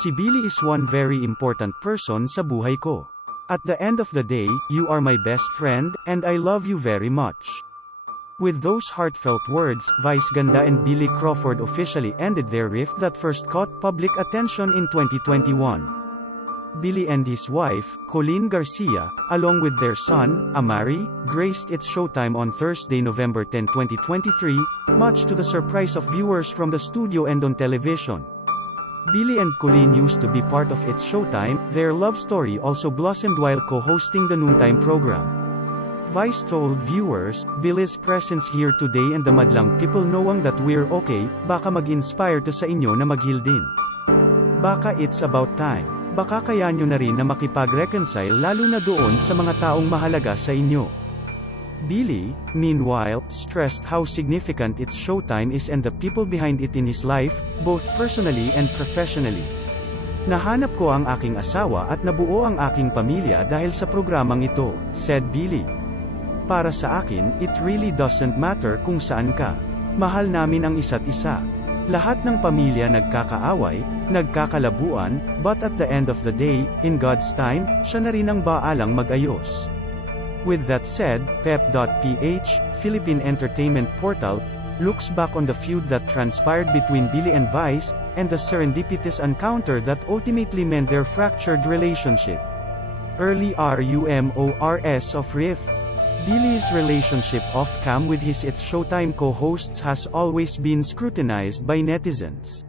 Si Billy is one very important person sa buhay ko. At the end of the day, you are my best friend, and I love you very much. With those heartfelt words, Vice Ganda and Billy Crawford officially ended their rift that first caught public attention in 2021. Billy and his wife, Colleen Garcia, along with their son, Amari, graced its Showtime on Thursday, November 10, 2023, much to the surprise of viewers from the studio and on television. Billy and Colleen used to be part of its Showtime. Their love story also blossomed while co-hosting the noontime program. Vice told viewers, "Billy's presence here today and the madlang people knowing that we're okay, baka mag-inspire to sa inyo na mag-heal din. Baka it's about time. Baka kaya nyo na rin na makipag-reconcile lalo na doon sa mga taong mahalaga sa inyo." Billy, meanwhile, stressed how significant its Showtime is and the people behind it in his life, both personally and professionally. "Nahanap ko ang aking asawa at nabuo ang aking pamilya dahil sa programang ito," said Billy. "Para sa akin, it really doesn't matter kung saan ka. Mahal namin ang isa't isa. Lahat ng pamilya nagkakaaway, nagkakalabuan, but at the end of the day, in God's time, siya na rin ang baalang mag-ayos." With that said, Pep.ph, Philippine entertainment portal, looks back on the feud that transpired between Billy and Vice, and the serendipitous encounter that ultimately meant their fractured relationship. Early rumors of rift. Billy's relationship off-cam with his It's Showtime co-hosts has always been scrutinized by netizens.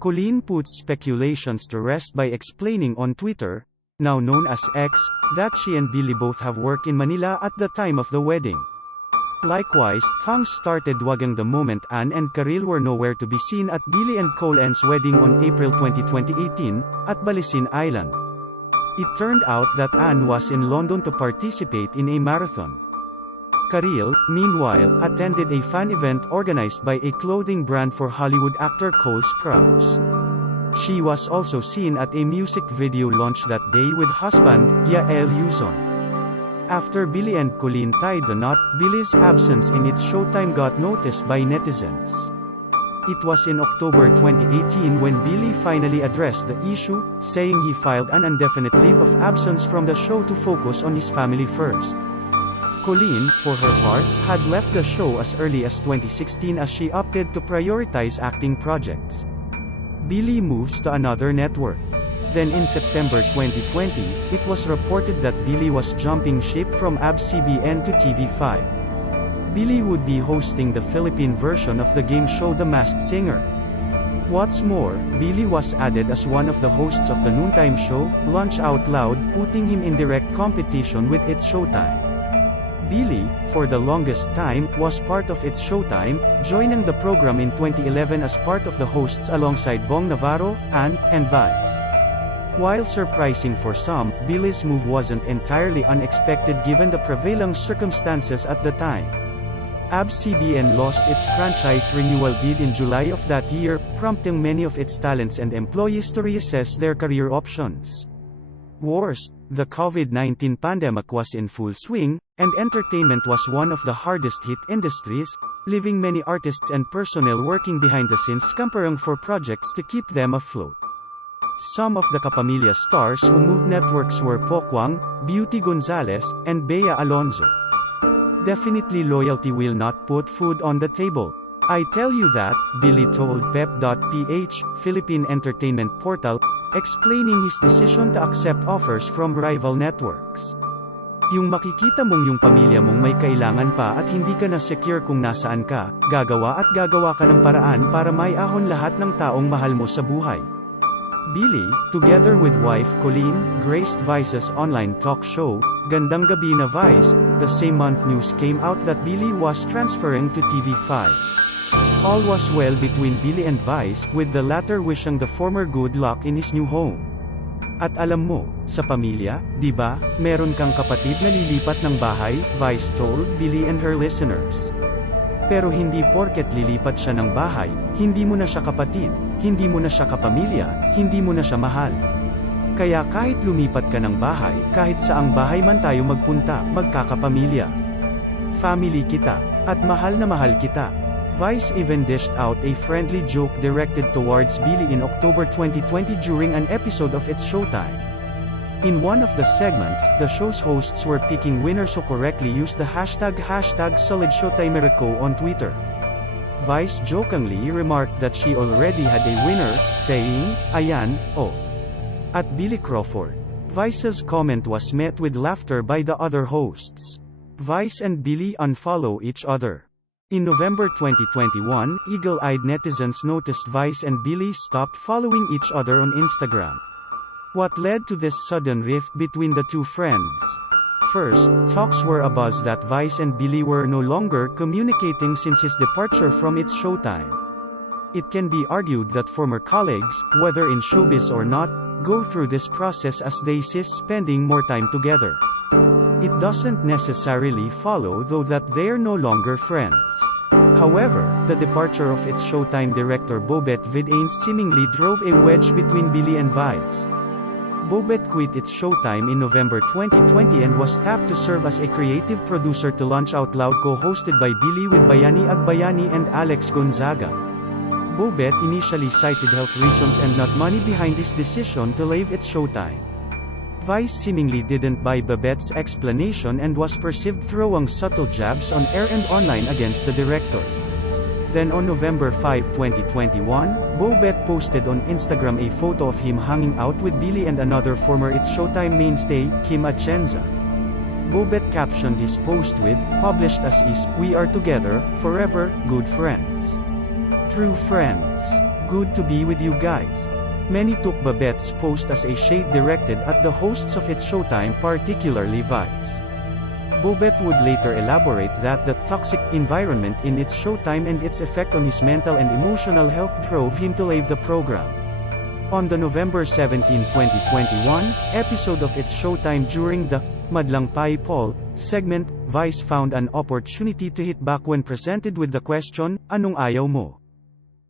Colleen puts speculations to rest by explaining on Twitter, now known as X, that she and Billy both have worked in Manila at the time of the wedding. Likewise, tongues started wagging the moment Ann and Karil were nowhere to be seen at Billy and Cole's wedding on April 20, 2018, at Balisin Island. It turned out that Ann was in London to participate in a marathon. Karil, meanwhile, attended a fan event organized by a clothing brand for Hollywood actor Cole Sprouse. She was also seen at a music video launch that day with husband, Yael Yuzon. After Billy and Colleen tied the knot, Billy's absence in its Showtime got noticed by netizens. It was in October 2018 when Billy finally addressed the issue, saying he filed an indefinite leave of absence from the show to focus on his family first. Colleen, for her part, had left the show as early as 2016 as she opted to prioritize acting projects. Billy moves to another network. Then in September 2020, it was reported that Billy was jumping ship from ABS-CBN to TV5. Billy would be hosting the Philippine version of the game show The Masked Singer. What's more, Billy was added as one of the hosts of the noontime show, Lunch Out Loud, putting him in direct competition with It's Showtime. Billy, for the longest time, was part of It's Showtime, joining the program in 2011 as part of the hosts alongside Vong Navarro, Ann, and Vice. While surprising for some, Billy's move wasn't entirely unexpected given the prevailing circumstances at the time. ABS-CBN lost its franchise renewal bid in July of that year, prompting many of its talents and employees to reassess their career options. Worst, the COVID-19 pandemic was in full swing, and entertainment was one of the hardest-hit industries, leaving many artists and personnel working behind the scenes scampering for projects to keep them afloat. Some of the Kapamilya stars who moved networks were Pokwang, Beauty Gonzalez, and Bea Alonzo. "Definitely loyalty will not put food on the table. I tell you that," Billy told Pep.ph, Philippine entertainment portal, explaining his decision to accept offers from rival networks. "Yung makikita mong yung pamilya mong may kailangan pa at hindi ka na secure kung nasaan ka, gagawa ka ng paraan para maiahon lahat ng taong mahal mo sa buhay." Billy, together with wife Colleen, graced Vice's online talk show, Gandang Gabi na Vice. The same month news came out that Billy was transferring to TV5. All was well between Billy and Vice, with the latter wishing the former good luck in his new home. "At alam mo, sa pamilya, di ba, meron kang kapatid na lilipat ng bahay," Vice told Billy and her listeners. "Pero hindi porket lilipat siya ng bahay, hindi mo na siya kapatid, hindi mo na siya kapamilya, hindi mo na siya mahal. Kaya kahit lumipat ka ng bahay, kahit saang bahay man tayo magpunta, magkakapamilya. Family kita, at mahal na mahal kita." Vice even dished out a friendly joke directed towards Billy in October 2020 during an episode of its Showtime. In one of the segments, the show's hosts were picking winners who correctly used the hashtag #SolidShowtimeReco on Twitter. Vice jokingly remarked that she already had a winner, saying, "Ayan, oh." At Billy Crawford. Vice's comment was met with laughter by the other hosts. Vice and Billy unfollow each other. In November 2021, eagle-eyed netizens noticed Vice and Billy stopped following each other on Instagram. What led to this sudden rift between the two friends? First, talks were abuzz that Vice and Billy were no longer communicating since his departure from its Showtime. It can be argued that former colleagues, whether in showbiz or not, go through this process as they cease spending more time together. It doesn't necessarily follow though that they're no longer friends. However, the departure of its Showtime director Bobet Vidanes seemingly drove a wedge between Billy and Vice. Bobet quit its Showtime in November 2020 and was tapped to serve as a creative producer to launch Out Loud co-hosted by Billy with Bayani Agbayani and Alex Gonzaga. Bobet initially cited health reasons and not money behind his decision to leave its Showtime. Vice seemingly didn't buy Bobet's explanation and was perceived throwing subtle jabs on air and online against the director. Then on November 5, 2021, Bobet posted on Instagram a photo of him hanging out with Billy and another former It's Showtime mainstay, Kim Atienza. Bobet captioned his post with, published as is, "We are together, forever, good friends. True friends. Good to be with you guys." Many took Bobet's post as a shade directed at the hosts of its Showtime, particularly Vice. Bobet would later elaborate that the toxic environment in its Showtime and its effect on his mental and emotional health drove him to leave the program. On the November 17, 2021, episode of its Showtime during the Madlang Pai Poll segment, Vice found an opportunity to hit back when presented with the question, "Anong ayaw mo?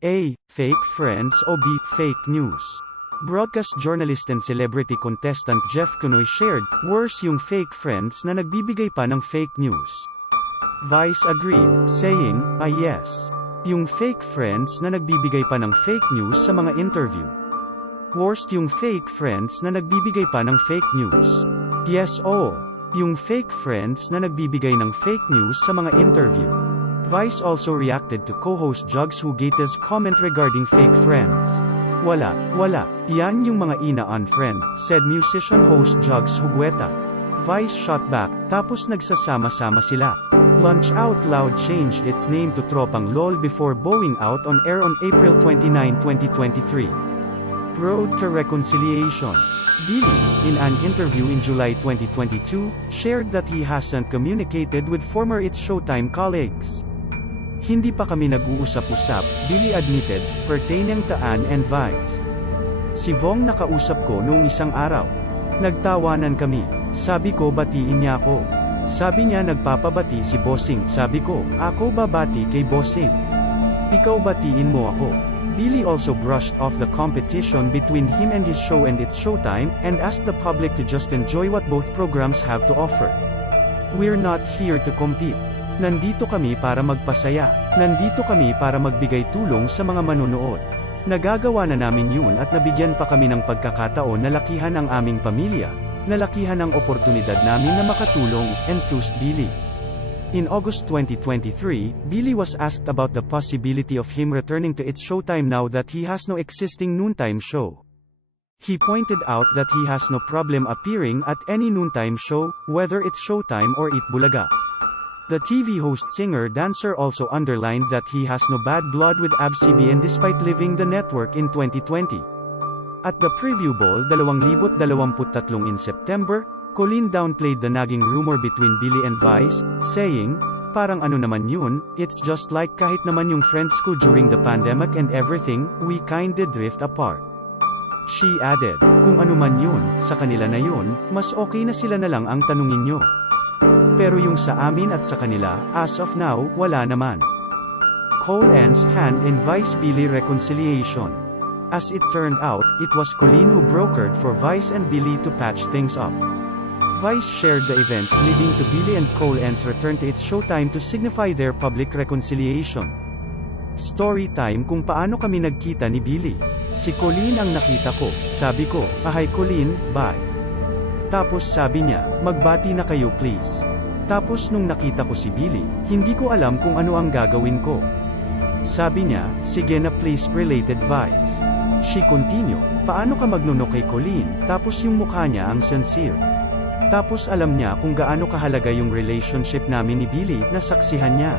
A. Fake friends o B. Fake news?" Broadcast journalist and celebrity contestant Jeff Canoy shared, "Worse yung fake friends na nagbibigay pa ng fake news." Vice agreed, saying, yes. Yung fake friends na nagbibigay pa ng fake news sa mga interview. Worst yung fake friends na nagbibigay pa ng fake news. Yes oo. Yung fake friends na nagbibigay ng fake news sa mga interview. Vice also reacted to co-host Jugs Hugueta's comment regarding fake friends. Wala. Yan yung mga ina-unfriend, said musician-host Jugs Hugueta. Vice shot back, tapos nagsasama-sama sila. Lunch Out Loud changed its name to Tropang LOL before bowing out on air on April 29, 2023. Road to Reconciliation. Billy, in an interview in July 2022, shared that he hasn't communicated with former It's Showtime colleagues. "Hindi pa kami nag-uusap-usap," Billy admitted, pertaining to Ann and Vice. "Si Vong nakausap ko noong isang araw. Nagtawanan kami. Sabi ko batiin niya ako. Sabi niya nagpapabati si Bossing. Sabi ko, ako babati kay Bossing. Ikaw batiin mo ako." Billy also brushed off the competition between him and his show and It's Showtime, and asked the public to just enjoy what both programs have to offer. "We're not here to compete. Nandito kami para magpasaya. Nandito kami para magbigay tulong sa mga manonood. Nagagawa na namin yun at nabigyan pa kami ng pagkakataon na lakihan ang aming pamilya, nalakihan ang oportunidad namin na makatulong," enthused Billy. In August 2023, Billy was asked about the possibility of him returning to It's Showtime now that he has no existing noontime show. He pointed out that he has no problem appearing at any noontime show, whether it's Showtime or Eat Bulaga. The TV host singer-dancer also underlined that he has no bad blood with ABS-CBN despite leaving the network in 2020. At the Preview Ball 2023 in September, Colleen downplayed the nagging rumor between Billy and Vice, saying, "Parang ano naman yun, it's just like kahit naman yung friends ko during the pandemic and everything, we kinda drift apart." She added, "Kung ano man yun, sa kanila na yun, mas okay na sila na lang ang tanungin nyo. Pero yung sa amin at sa kanila, as of now, wala naman." Cole ends hand in Vice-Billy reconciliation. As it turned out, it was Colleen who brokered for Vice and Billy to patch things up. Vice shared the events leading to Billy and Cole N's return to It's Showtime to signify their public reconciliation. Story time kung paano kami nagkita ni Billy. Si Colleen ang nakita ko. Sabi ko, hi Colleen, bye. Tapos sabi niya, magbati na kayo please. Tapos nung nakita ko si Billy, hindi ko alam kung ano ang gagawin ko. Sabi niya, sige na please related vibes. She continue, paano ka magnunok kay Colleen, tapos yung mukha niya ang sincere. Tapos alam niya kung gaano kahalaga yung relationship namin ni Billy, nasaksihan niya.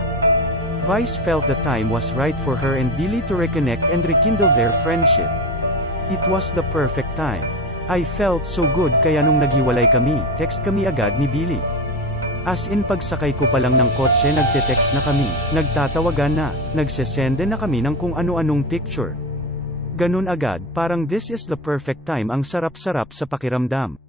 Vice felt the time was right for her and Billy to reconnect and rekindle their friendship. It was the perfect time. I felt so good kaya nung naghiwalay kami, text kami agad ni Billy. As in pagsakay ko pa lang ng kotse nagte-text na kami, nagtatawagan na, nagsesende na kami ng kung ano-anong picture. Ganun agad, parang this is the perfect time ang sarap-sarap sa pakiramdam.